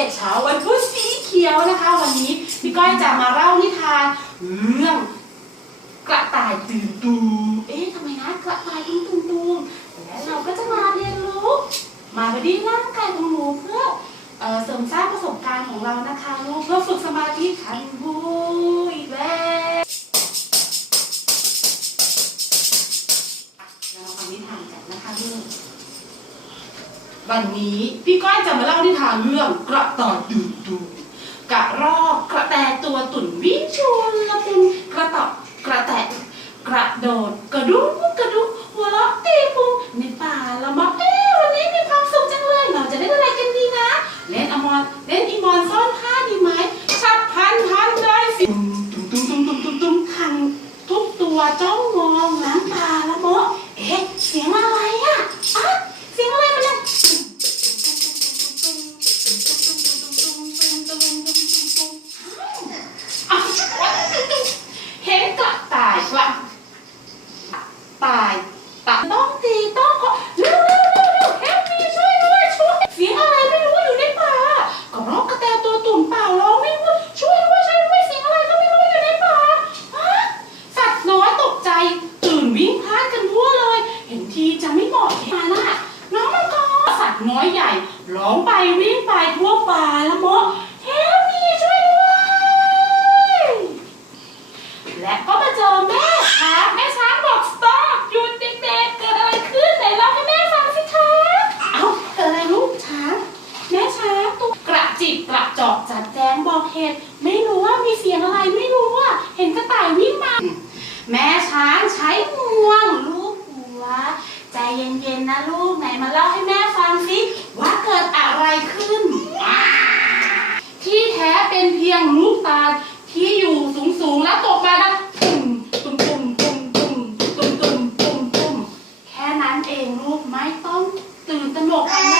11เช้าวันพุธสีเขียวนะคะ วันนี้พี่ก้อยจะมาเล่านิทานเรื่องกระต่ายตื่นตูมเอ๊ะทำไมนะกระต่ายตื่นตูมตูมและเราก็จะมาเรียนรู้ มาบดีร่างกายของหนูเพื่อเสริมสร้างประสบการณ์ของเรานะคะลูกเพื่อฝึกสมาธิทันหูอีกแล้วเรามาฟังนิทานกันนะคะลูก วันนี้พี่ก้อยจะมาเล่านิทานเรื่องกระต่ายตื่นตูกระรอกกระแตตัวตุ่นวิ่งชวนละมุนกระต่ายกระแตกระโดดกระดุกกระดุกหัวเราะตีพุงในป่าละมะเอ๊วันนี้มีความสุขจังเลย เราจะเล่นอะไรกันดีนะ เล่นอมอนเล่นอีมอนซ่อนผ้าดีไหมชับพันพันได้สิตุ้มตุ้มตุ้มตุ้มตุ้มตุ้มทันทุกตัวจ้อง ระต่ายต่ายตาต้องตีต้องขอเร็วเร็วเร็วเร็วเฮลมีช่วยด้วยช่วยเสียงอะไรไม่รู้อยู่ในป่ากระรอกกระแตตัวตุ่นเปล่าร้องไม่รู้ช่วยด้วยช่วยด้วยเสียงอะไรก็ไม่รู้อยู่ในป่าฮะสัตว์น้อยตกใจตื่นวิ่งพลาดกันทั่วเลย เห็นทีจะไม่เหมาะมาน่ะน้องมังกรสัตว์น้อยใหญ่ร้องไปวิ่งไปทั่วป่าละโมะเฮลมีช่วยด้วย และก็มาเจอแม่ช้างแม่ช้างบอกสต็อปหยุดเด็กๆเกิดอะไรขึ้นไหนเล่าให้แม่ฟังสิคะเอ้าเกิดอะไรลูกช้างแม่ช้างตุ๊กกระ จิบกระจอกจัดแจงบอกเหตุ ไม่รู้ว่ามีเสียงอะไรไม่รู้ว่า เห็นกระต่ายวิ่งมา แม่ช้างใช้งวงลูกหัว ใจเย็นๆนะลูกไหนมาเล่าให้แม่ฟังสิว่าเกิดอะไรขึ้น ที่แท้เป็นเพียงลูกตาลที่อยู่สูงๆแล้วตกมาแล้วตุ่มตุ่มตุ่มตุ่มตุ่มตุ่มตุ่มตุ่มตุ่มแค่นั้นเองลูกไม่ต้องตื่นตระหนกกันนะคะ